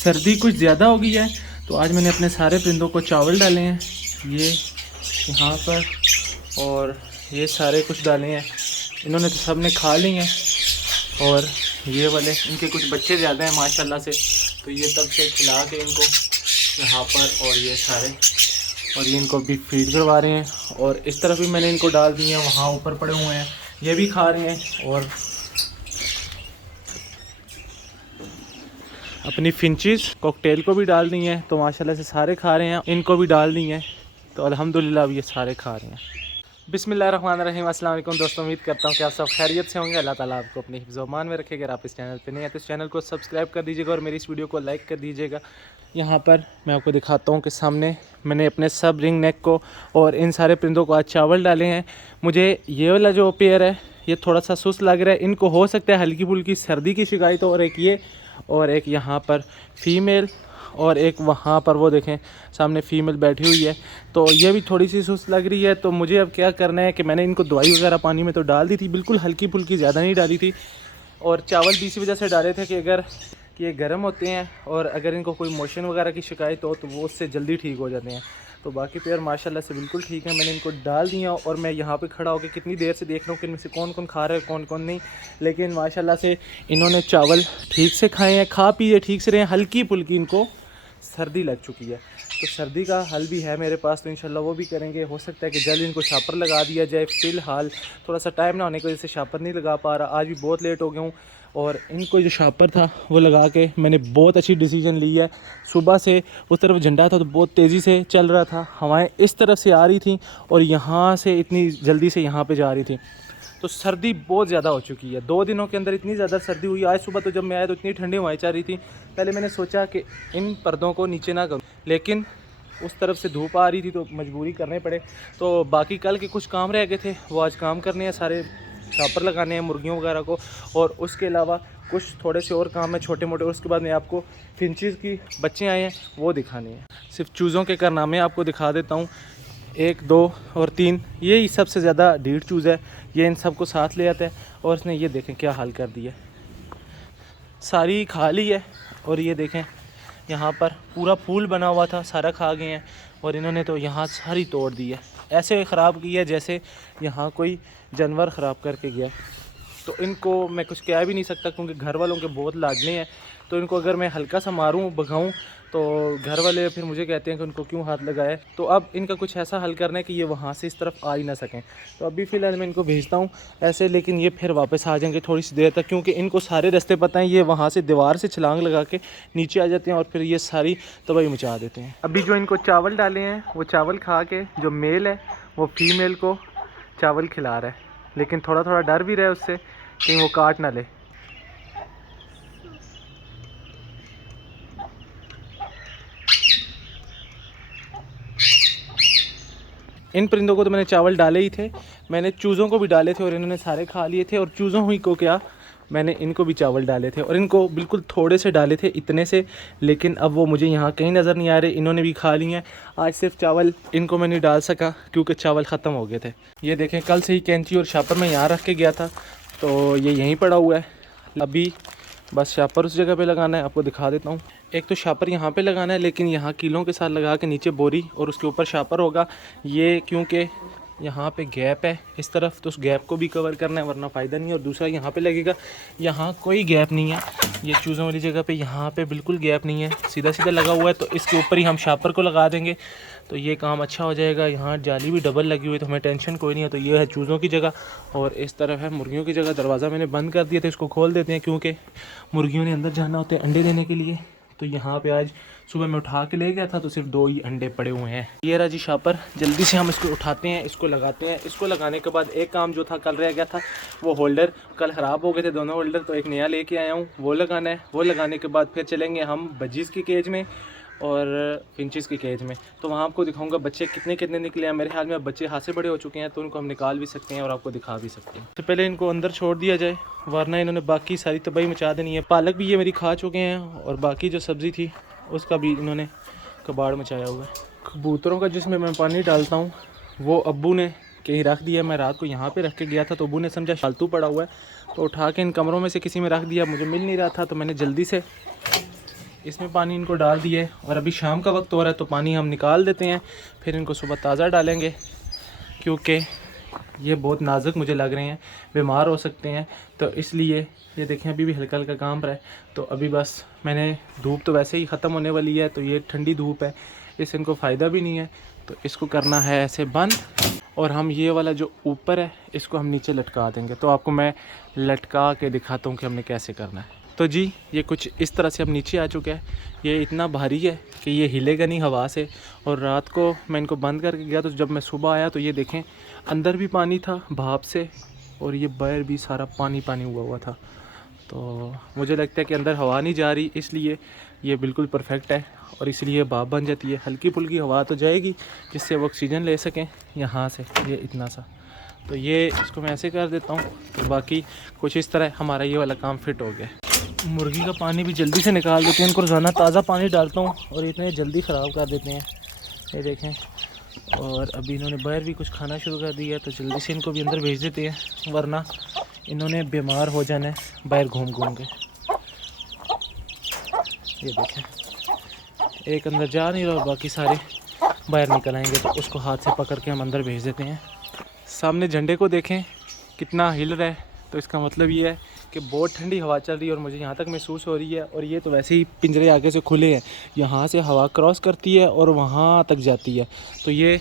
सर्दी कुछ ज़्यादा हो गई है, तो आज मैंने अपने सारे परिंदों को चावल डाले हैं, ये यहाँ पर, और ये सारे कुछ डाले हैं। इन्होंने तो सब ने खा ली हैं, और ये वाले इनके कुछ बच्चे ज़्यादा हैं माशाल्लाह से, तो ये तब से खिला के इनको यहाँ पर, और ये सारे, और ये इनको भी फीड करवा रहे हैं। और इस तरफ भी मैंने इनको डाल दिए हैं, वहाँ ऊपर पड़े हुए हैं, ये भी खा रहे हैं। और अपनी फिंचेस कॉकटेल को भी डाल दी हैं, तो माशाल्लाह से सारे खा रहे हैं। इनको भी डाल दी हैं, तो अल्हम्दुलिल्लाह अब ये सारे खा रहे हैं। बिस्मिल्लाहिर्रहमानिर्रहीम, अस्सलाम वालेकुम दोस्तों, उम्मीद करता हूँ कि आप सब खैरियत से होंगे। अल्लाह ताला आपको अपने हिफ्ज़-ओ-अमान में रखेगा। अगर आप इस चैनल पे नहीं है तो इस चैनल को सब्सक्राइब कर दीजिएगा और मेरी इस वीडियो को लाइक कर दीजिएगा। यहाँ पर मैं आपको दिखाता हूँ कि सामने मैंने अपने सब रिंग नेक को और इन सारे परिंदों को आज चावल डाले हैं। मुझे ये वाला जो पेयर है ये थोड़ा सा सुस्त लग रहा है, इनको हो सकता है हल्की फुल्की सर्दी की शिकायत हो, और एक ये, और एक यहाँ पर फीमेल, और एक वहाँ पर वो देखें सामने फीमेल बैठी हुई है, तो ये भी थोड़ी सी सुस्त लग रही है। तो मुझे अब क्या करना है कि मैंने इनको दवाई वगैरह पानी में तो डाल दी थी, बिल्कुल हल्की फुल्की, ज़्यादा नहीं डाली थी। और चावल भी इसी वजह से डाले थे कि अगर ये गर्म होते हैं और अगर इनको कोई मोशन वगैरह की शिकायत हो तो वो उससे जल्दी ठीक हो जाते हैं। तो बाकी पेयर माशाल्लाह से बिल्कुल ठीक है। मैंने इनको डाल दिया और मैं यहाँ पे खड़ा होकर कितनी देर से देख रहा हूँ कि इनमें से कौन कौन खा रहा है कौन कौन नहीं, लेकिन माशाल्लाह से इन्होंने चावल ठीक से खाए हैं, खा पिए ठीक से रहे हैं। हल्की फुल्की इनको सर्दी लग चुकी है, तो सर्दी का हल भी है मेरे पास, तो इंशाल्लाह वो भी करेंगे। हो सकता है कि जल्द इनको शापर लगा दिया जाए। फ़िलहाल थोड़ा सा टाइम ना होने की वजह से शापर नहीं लगा पा रहा, आज भी बहुत लेट हो गया हूँ। और इनको जो शापर था वो लगा के मैंने बहुत अच्छी डिसीजन ली है। सुबह से उस तरफ झंडा था तो बहुत तेज़ी से चल रहा था, हवाएं इस तरफ से आ रही थी और यहाँ से इतनी जल्दी से यहाँ पे जा रही थी, तो सर्दी बहुत ज़्यादा हो चुकी है। 2 दिनों के अंदर इतनी ज़्यादा सर्दी हुई। आज सुबह तो जब मैं आया तो इतनी ठंडी हवाएं चल रही थी। पहले मैंने सोचा कि इन पर्दों को नीचे ना करूँ, लेकिन उस तरफ से धूप आ रही थी तो मजबूरी करने पड़े। तो बाकी कल के कुछ काम रह गए थे, वो आज काम करने हैं, सारे शापर लगाने हैं मुर्गियों वगैरह को, और उसके अलावा कुछ थोड़े से और काम है छोटे मोटे। उसके बाद मैं आपको फिंचेस की बच्चे आए हैं वो दिखाने हैं। सिर्फ चूज़ों के कारनामे आपको दिखा देता हूँ, 1 2 और 3, ये सबसे ज़्यादा ढीठ चूज़ है, ये इन सबको साथ ले आता है। और इसने ये देखें क्या हाल कर दिया, सारी खा ली है। और ये देखें यहाँ पर पूरा फूल बना हुआ था, सारा खा गए हैं, और इन्होंने तो यहाँ सारी तोड़ दी है। ऐसे ख़राब की है जैसे यहाँ कोई जानवर ख़राब करके गया। तो इनको मैं कुछ कह भी नहीं सकता क्योंकि घर वालों के बहुत लाडले हैं, तो इनको अगर मैं हल्का सा मारूं भगाऊं तो घर वाले फिर मुझे कहते हैं कि उनको क्यों हाथ लगाए। तो अब इनका कुछ ऐसा हल करना है कि ये वहाँ से इस तरफ आ ही ना सकें। तो अभी फ़िलहाल मैं इनको भेजता हूँ ऐसे, लेकिन ये फिर वापस आ जाएंगे थोड़ी सी देर तक, क्योंकि इनको सारे रास्ते पता हैं। ये वहाँ से दीवार से छलांग लगा के नीचे आ जाते हैं और फिर ये सारी तबाही मचा देते हैं। अभी जो इनको चावल डाले हैं वो चावल खा के जो मेल है वो फीमेल को चावल खिला रहा है, लेकिन थोड़ा थोड़ा डर भी रहा है उससे कहीं वो काट ना ले। इन परिंदों को तो मैंने चावल डाले ही थे, मैंने चूज़ों को भी डाले थे और इन्होंने सारे खा लिए थे। और चूज़ों ही को क्या, मैंने इनको भी चावल डाले थे और इनको बिल्कुल थोड़े से डाले थे, इतने से, लेकिन अब वो मुझे यहाँ कहीं नज़र नहीं आ रहे। इन्होंने भी खा लिए हैं। आज सिर्फ चावल इनको मैं नहीं डाल सका क्योंकि चावल ख़त्म हो गए थे। ये देखें कल से ही कैंची और शापर मैं यहाँ रख के गया था, तो ये यहीं पड़ा हुआ है। अभी बस शापर उस जगह पे लगाना है, आपको दिखा देता हूँ। एक तो शापर यहाँ पे लगाना है, लेकिन यहाँ कीलों के साथ लगा के नीचे बोरी और उसके ऊपर शापर होगा। ये क्योंकि यहाँ पे गैप है इस तरफ, तो उस गैप को भी कवर करना है वरना फ़ायदा नहीं है। और दूसरा यहाँ पे लगेगा, यहाँ कोई गैप नहीं है, ये चूज़ों वाली जगह पे यहाँ पे बिल्कुल गैप नहीं है, सीधा सीधा लगा हुआ है। तो इसके ऊपर ही हम शापर को लगा देंगे तो ये काम अच्छा हो जाएगा। यहाँ जाली भी डबल लगी हुई है तो हमें टेंशन कोई नहीं है। तो ये है चूज़ों की जगह और इस तरफ है मुर्गियों की जगह। दरवाज़ा मैंने बंद कर दिया था, इसको खोल देते हैं क्योंकि मुर्गियों ने अंदर जाना होता है अंडे देने के लिए। तो यहाँ पे आज सुबह मैं उठा के ले गया था तो सिर्फ 2 ही अंडे पड़े हुए हैं। ये रहा जी शापर, जल्दी से हम इसको उठाते हैं, इसको लगाते हैं। इसको लगाने के बाद एक काम जो था कल रह गया था, वो होल्डर कल ख़राब हो गए थे दोनों होल्डर, तो एक नया लेके आया हूँ, वो लगाना है। वो लगाने के बाद फिर चलेंगे हम बजीज़ की केज में और फिंचेस की केज में। तो वहाँ आपको दिखाऊंगा बच्चे कितने कितने निकले हैं। मेरे ख्याल में अब बच्चे हाथ से बड़े हो चुके हैं तो उनको हम निकाल भी सकते हैं और आपको दिखा भी सकते हैं। तो पहले इनको अंदर छोड़ दिया जाए वरना इन्होंने बाकी सारी तबाही मचा देनी है। पालक भी ये मेरी खा चुके हैं और बाकी जो सब्ज़ी थी उसका भी इन्होंने कबाड़ मचाया हुआ है। कबूतरों का जिसमें मैं पानी डालता हूँ वो अब्बू ने कहीं रख दिया, मैं रात को यहाँ पे रख के गया था तो अब्बू ने समझा फालतू पड़ा हुआ है तो उठा के इन कमरों में से किसी में रख दिया। मुझे मिल नहीं रहा था तो मैंने जल्दी से इसमें पानी इनको डाल दिए और अभी शाम का वक्त हो रहा है तो पानी हम निकाल देते हैं, फिर इनको सुबह ताज़ा डालेंगे क्योंकि ये बहुत नाजुक मुझे लग रहे हैं, बीमार हो सकते हैं। तो इसलिए ये देखें अभी भी हल्का हल्का काम रहा है। तो अभी बस मैंने, धूप तो वैसे ही ख़त्म होने वाली है, तो ये ठंडी धूप है, इससे इनको फ़ायदा भी नहीं है, तो इसको करना है ऐसे बंद। और हम ये वाला जो ऊपर है इसको हम नीचे लटका देंगे। तो आपको मैं लटका के दिखाता हूँ कि हमने कैसे करना है। तो जी ये कुछ इस तरह से अब नीचे आ चुका है। ये इतना भारी है कि ये हिलेगा नहीं हवा से। और रात को मैं इनको बंद करके गया तो जब मैं सुबह आया तो ये देखें अंदर भी पानी था भाप से, और ये बाहर भी सारा पानी पानी हुआ था। तो मुझे लगता है कि अंदर हवा नहीं जा रही, इसलिए ये बिल्कुल परफेक्ट है और इसलिए भाप बन जाती है। हल्की फुल्की हवा तो जाएगी जिससे वो ऑक्सीजन ले सकें यहाँ से, ये इतना सा। तो ये इसको मैं ऐसे कर देता हूँ। तो बाकी कुछ इस तरह हमारा ये वाला काम फिट हो गया। मुर्गी का पानी भी जल्दी से निकाल देते हैं, इनको रोज़ाना ताज़ा पानी डालता हूँ और इतने जल्दी ख़राब कर देते हैं, ये देखें। और अभी इन्होंने बाहर भी कुछ खाना शुरू कर दिया है, तो जल्दी से इनको भी अंदर भेज देते हैं, वरना इन्होंने बीमार हो जाना है बाहर घूम घूम के। ये देखें एक अंदर जा नहीं रहा और बाकी सारे बाहर निकल आएंगे, तो उसको हाथ से पकड़ के हम अंदर भेज देते हैं। सामने झंडे को देखें कितना हिल रहा है, तो इसका मतलब ये है कि बहुत ठंडी हवा चल रही है और मुझे यहाँ तक महसूस हो रही है। और ये तो वैसे ही पिंजरे आगे से खुले हैं, यहाँ से हवा क्रॉस करती है और वहाँ तक जाती है। तो ये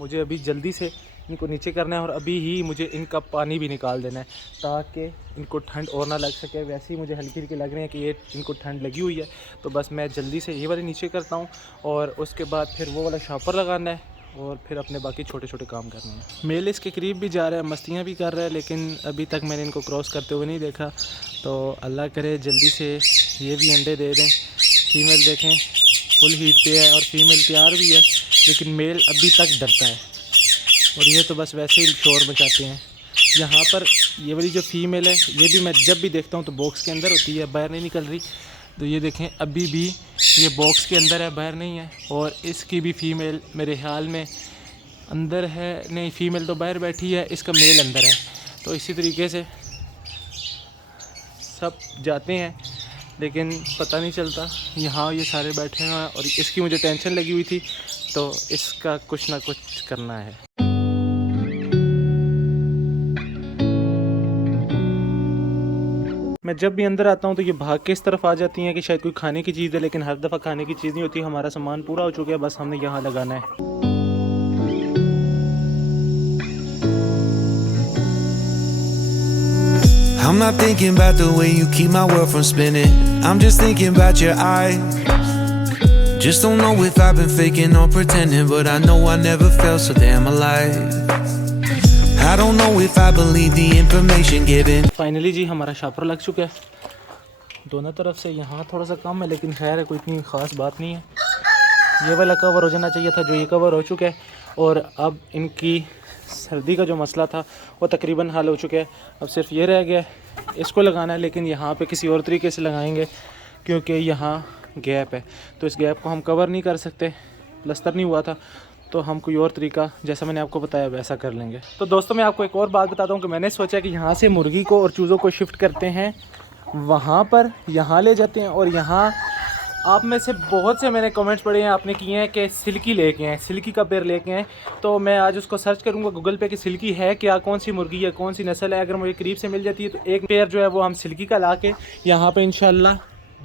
मुझे अभी जल्दी से इनको नीचे करना है और अभी ही मुझे इनका पानी भी निकाल देना है ताकि इनको ठंड और ना लग सके। वैसे ही मुझे हल्की हल्की लग रही है कि ये इनको ठंड लगी हुई है, तो बस मैं जल्दी से ये वाले नीचे करता हूँ और उसके बाद फिर वो वाला शॉपर लगाना है और फिर अपने बाकी छोटे छोटे काम करने हैं। मेल इसके करीब भी जा रहा है, मस्तियाँ भी कर रहा है, लेकिन अभी तक मैंने इनको क्रॉस करते हुए नहीं देखा। तो अल्लाह करे जल्दी से ये भी अंडे दे दें। फीमेल देखें फुल हीट पे है और फीमेल तैयार भी है, लेकिन मेल अभी तक डरता है और ये तो बस वैसे ही शोर मचाते हैं। यहाँ पर ये वाली जो फीमेल है ये भी मैं जब भी देखता हूँ तो बॉक्स के अंदर होती है, बाहर नहीं निकल रही। तो ये देखें अभी भी ये बॉक्स के अंदर है, बाहर नहीं है। और इसकी भी फ़ीमेल मेरे ख्याल में अंदर है, नहीं फ़ीमेल तो बाहर बैठी है, इसका मेल अंदर है। तो इसी तरीके से सब जाते हैं लेकिन पता नहीं चलता। यहाँ ये सारे बैठे हुए हैं और इसकी मुझे टेंशन लगी हुई थी, तो इसका कुछ ना कुछ करना है। मैं जब भी अंदर आता हूँ तो ये भाग के इस तरफ आ जाती हैं कि शायद कोई खाने की चीज़ है, लेकिन हर दफ़ा खाने की चीज़ नहीं होती। हमारा सामान पूरा हो चुका है, बस हमने यहाँ लगाना है। I'm not thinking about the way you keep my world from spinning. I'm just thinking about your eyes. Just don't know if I've been faking or pretending, but I know I never felt so damn alive. I don't know if I believe the information given. Finally जी हमारा शापर लग चुका है दोनों तरफ से। यहाँ थोड़ा सा कम है लेकिन खैर है, कोई इतनी ख़ास बात नहीं है। ये वाला कवर हो जाना चाहिए था, जो ये कवर हो चुका है। और अब इनकी सर्दी का जो मसला था वो तकरीबन हल हो चुका है। अब सिर्फ ये रह गया है इसको लगाना है, लेकिन यहाँ पे किसी और तरीके से लगाएंगे क्योंकि यहाँ गैप है, तो इस गैप को हम कवर नहीं कर सकते, प्लस्तर नहीं हुआ था, तो हम कोई और तरीका जैसा मैंने आपको बताया वैसा कर लेंगे। तो दोस्तों मैं आपको एक और बात बताता हूँ कि मैंने सोचा कि यहाँ से मुर्गी को और चूज़ों को शिफ्ट करते हैं वहाँ पर, यहाँ ले जाते हैं। और यहाँ आप में से बहुत से मैंने कमेंट्स पढ़े हैं, आपने किए हैं कि सिल्की लेके आएँ, सिल्की का पेयर लेके आएँ। तो मैं आज उसको सर्च करूँगा गूगल पे कि सिल्की है क्या, कौन सी मुर्गी है, कौन सी नस्ल है। अगर मुझे करीब से मिल जाती है तो एक पेयर जो है वो हम सिल्की का ला के यहाँ पर इंशाल्लाह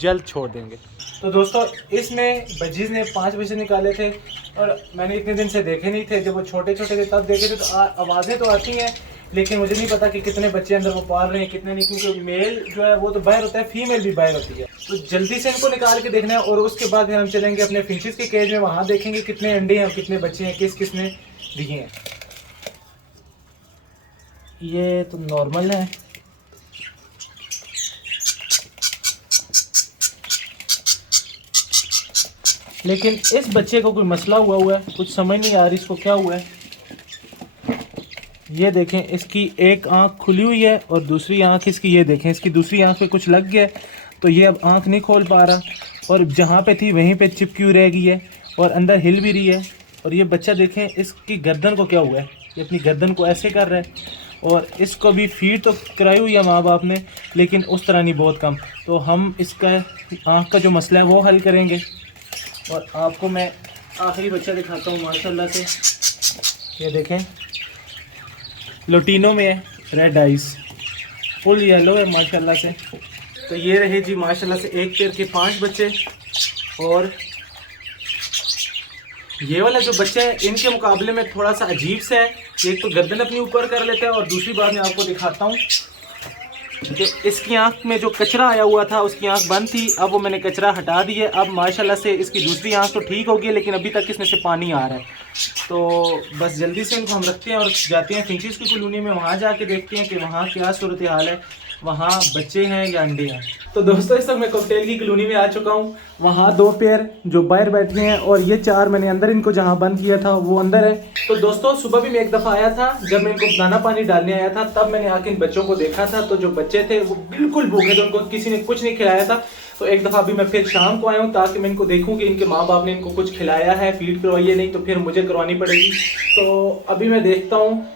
जल्द छोड़ देंगे। तो दोस्तों इसमें बजीज़ ने 5 बच्चे निकाले थे और मैंने इतने दिन से देखे नहीं थे। जब वो छोटे छोटे थे तब देखे थे, तो आवाज़ें तो आती हैं लेकिन मुझे नहीं पता कि कितने बच्चे अंदर वो पाल रहे हैं कितने नहीं, क्योंकि मेल जो है वो तो बाहर होता है, फीमेल भी बाहर होती है। तो जल्दी से इनको निकाल के देखना है और उसके बाद फिर हम चलेंगे अपने फिंचेस के केज में, वहाँ देखेंगे कितने अंडे हैं और कितने बच्चे हैं, किस किस ने दिए हैं। ये तो नॉर्मल है, लेकिन इस बच्चे को कोई मसला हुआ है, कुछ समझ नहीं आ रही इसको क्या हुआ है। ये देखें इसकी एक आंख खुली हुई है और दूसरी आंख इसकी, ये देखें इसकी दूसरी आंख पे कुछ लग गया, तो ये अब आंख नहीं खोल पा रहा और जहाँ पे थी वहीं पे चिपकी हुई रह गई है और अंदर हिल भी रही है। और ये बच्चा देखें इसकी गर्दन को क्या हुआ है, ये अपनी गर्दन को ऐसे कर रहा है। और इसको भी फीड तो कराई हुई है माँ बाप ने, लेकिन उस तरह नहीं, बहुत कम। तो हम इसका आँख का जो मसला है वो हल करेंगे। और आपको मैं आखिरी बच्चा दिखाता हूँ माशाल्लाह से, ये देखें लोटीनो में है, रेड आइस, फुल येलो है माशाल्लाह से। तो ये रहे जी माशाल्लाह से एक पेयर के 5 बच्चे। और ये वाला जो बच्चा है इनके मुकाबले में थोड़ा सा अजीब सा है, एक तो गर्दन अपनी ऊपर कर लेता है और दूसरी बात मैं आपको दिखाता हूँ कि इसकी आंख में जो कचरा आया हुआ था, उसकी आंख बंद थी, अब वो मैंने कचरा हटा दी है। अब माशाल्लाह से इसकी दूसरी आंख तो ठीक हो गई है, लेकिन अभी तक इसमें से पानी आ रहा है। तो बस जल्दी से इनको हम रखते हैं और जाते हैं फिंचेस की कॉलोनी में, वहाँ जाके देखते हैं कि वहाँ क्या सूरत हाल है, वहाँ बच्चे हैं या अंडे हैं। तो दोस्तों इस वक्त मैं कॉकटेल की कॉलोनी में आ चुका हूँ। वहाँ 2 पेयर जो बाहर बैठे हैं और ये 4 मैंने अंदर इनको जहाँ बंद किया था वो अंदर है। तो दोस्तों सुबह भी मैं एक दफ़ा आया था, जब मैं इनको दाना पानी डालने आया था तब मैंने आके इन बच्चों को देखा था। तो जो बच्चे थे वो बिल्कुल भूखे थे, उनको किसी ने कुछ नहीं खिलाया था। तो एक दफ़ा अभी मैं फिर शाम को आया हूँ ताकि मैं इनको देखूँ कि इनके माँ बाप ने इनको कुछ खिलाया है, फीड करवाई है, नहीं तो फिर मुझे करवानी पड़ेगी। तो अभी मैं देखता हूँ,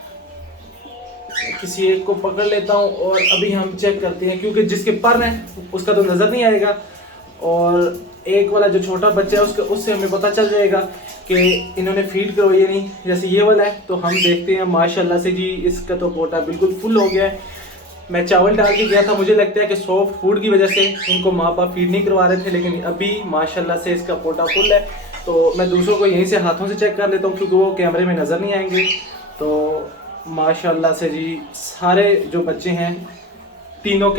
किसी एक को पकड़ लेता हूँ और अभी हम चेक करते हैं, क्योंकि जिसके पर है उसका तो नज़र नहीं आएगा और एक वाला जो छोटा बच्चा है उससे हमें पता चल जाएगा कि इन्होंने फीड करवाई है नहीं। जैसे ये वाला है तो हम देखते हैं माशाल्लाह से जी इसका तो पोटा बिल्कुल फुल हो गया है। मैं चावल डाल के गया था, मुझे लगता है कि सॉफ्ट फूड की वजह से इनको माँ बाप फीड नहीं करवा रहे थे, लेकिन अभी माशाल्लाह से इसका पोटा फुल है। तो मैं दूसरों को यहीं से हाथों से चेक कर लेता हूँ क्योंकि वो कैमरे में नज़र नहीं आएंगे। तो माशाल्लाह से जी सारे जो बच्चे हैं तीनों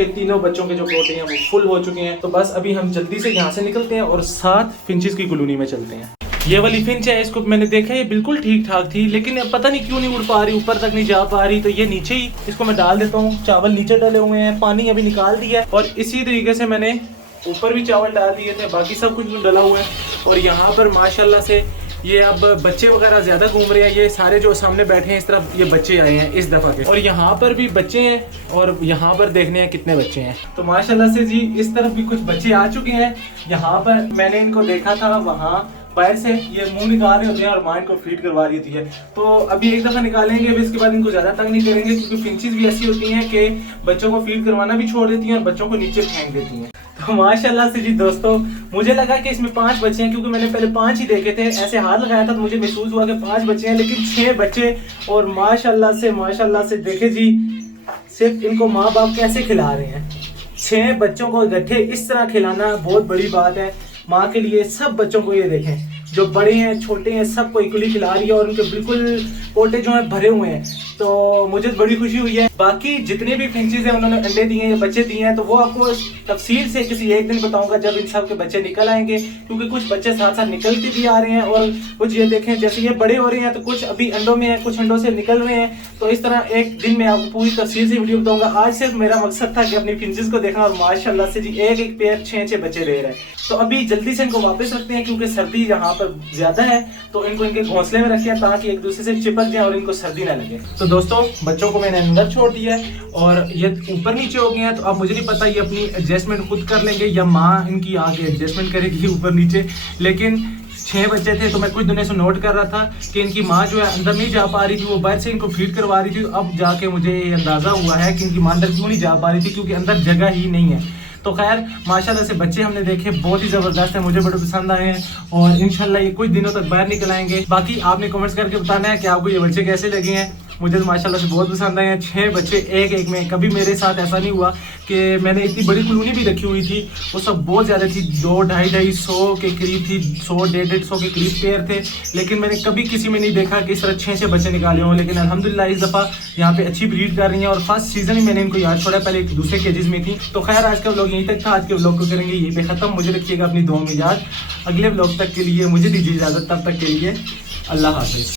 बच्चों के जो पोटे हैं वो फुल हो चुके हैं। तो बस अभी हम जल्दी से यहाँ से निकलते हैं और 7 फिंचेस की कॉलोनी में चलते हैं। ये वाली फिंच है, इसको मैंने देखा ये बिल्कुल ठीक ठाक थी, लेकिन अब पता नहीं क्यों नहीं उड़ पा रही, ऊपर तक नहीं जा पा रही। तो ये नीचे ही इसको मैं डाल देता हूँ। चावल नीचे डले हुए हैं, पानी अभी निकाल दिया है और इसी तरीके से मैंने ऊपर भी चावल डाल दिए थे, बाकी सब कुछ डला हुआ है। और यहाँ पर माशाल्लाह से ये अब बच्चे वगैरह ज़्यादा घूम रहे हैं। ये सारे जो सामने बैठे हैं इस तरफ ये बच्चे आए हैं इस दफ़ा के, और यहाँ पर भी बच्चे हैं और यहाँ पर देखने हैं कितने बच्चे हैं। तो माशाल्लाह से जी इस तरफ भी कुछ बच्चे आ चुके हैं। यहाँ पर मैंने इनको देखा था, वहाँ पैर से ये मुंह निकाल रहे होते हैं और माँ इनको फीड करवा रही होती है। तो अभी एक दफ़ा निकालेंगे, अभी इसके बाद इनको ज़्यादा तंग नहीं करेंगे, क्योंकि फिंचेस भी ऐसी होती हैं कि बच्चों को फीड करवाना भी छोड़ देती हैं और बच्चों को नीचे फेंक देती हैं। तो माशाल्लाह से जी दोस्तों मुझे लगा कि इसमें 5 बच्चे हैं, क्योंकि मैंने पहले 5 ही देखे थे। ऐसे हाथ लगाया था तो मुझे महसूस हुआ कि 5 बच्चे हैं, लेकिन 6 बच्चे। और माशाल्लाह से देखे जी सिर्फ इनको माँ बाप कैसे खिला रहे हैं। 6 बच्चों को इकट्ठे इस तरह खिलाना बहुत बड़ी बात है माँ के लिए। सब बच्चों को ये देखें, जो बड़े हैं छोटे हैं सबको इक्वली खिला रही है और उनके बिल्कुल पोटे जो हैं भरे हुए हैं। तो मुझे बड़ी खुशी हुई है। बाकी जितने भी फिंचेस हैं उन्होंने अंडे दिए हैं, बच्चे दिए हैं, तो वो आपको तफसील से किसी एक दिन बताऊंगा जब इन सब के बच्चे निकल आएंगे, क्योंकि कुछ बच्चे साथ साथ निकलते भी आ रहे हैं और कुछ ये देखें जैसे ये बड़े हो रहे हैं तो कुछ अभी अंडों में हैं, कुछ अंडों से निकल रहे हैं। तो इस तरह एक दिन में आपको पूरी तफसील से वीडियो बताऊंगा। आज सिर्फ मेरा मकसद था कि अपनी फिंचेस को देखना, और माशाल्लाह से जी एक पेयर 6 बच्चे दे रहे हैं। तो अभी जल्दी से इनको वापस रखते हैं, क्योंकि सर्दी यहाँ पर ज्यादा है, तो इनको इनके घोंसले में रखें ताकि एक दूसरे से चिपक जाए और इनको सर्दी ना लगे। तो दोस्तों बच्चों को मैंने अंदर छोड़ दिया है और ये ऊपर नीचे हो गए हैं। तो अब मुझे नहीं पता ये अपनी एडजस्टमेंट खुद कर लेंगे या माँ इनकी आगे एडजस्टमेंट करेगी ऊपर नीचे, लेकिन 6 बच्चे थे। तो मैं कुछ दिनों से नोट कर रहा था कि इनकी माँ जो है अंदर नहीं जा पा रही थी, वो बाहर से इनको फीड करवा रही थी। अब जाके मुझे ये अंदाज़ा हुआ है कि इनकी माँ अंदर क्यों नहीं जा पा रही थी, क्योंकि अंदर जगह ही नहीं है। तो खैर माशाल्लाह से बच्चे हमने देखे बहुत ही ज़बरदस्त है, मुझे बड़े पसंद आए हैं और इंशाल्लाह ये कुछ दिनों तक बाहर निकल आएंगे। बाकी आपने कमेंट्स करके बताना है कि आपको ये बच्चे कैसे लगे हैं। मुझे तो माशाल्लाह से बहुत पसंद आए हैं। 6 बच्चे एक में। कभी मेरे साथ ऐसा नहीं हुआ कि मैंने इतनी बड़ी कॉलोनी भी रखी हुई थी, वो सब बहुत ज़्यादा थी, 200-250 के करीब थी, 100-150 के करीब पेयर थे, लेकिन मैंने कभी किसी में नहीं देखा कि इस तरह 6 बच्चे निकाले हों। लेकिन अल्हम्दुलिल्लाह इस दफ़ा यहाँ पे अच्छी ब्रीड कर रही हैं और फर्स्ट सीजन ही मैंने इनको याद छोड़ा, पहले एक दूसरे केजेस में थी। तो खैर आज का व्लॉग यहीं तक था। आज के व्लॉग को करेंगे यहीं पे ख़त्म। मुझे रखिएगा अपनी दुआ में याद। अगले व्लॉग तक के लिए मुझे दीजिए इजाज़त, तब तक के लिए अल्लाह हाफ़िज़।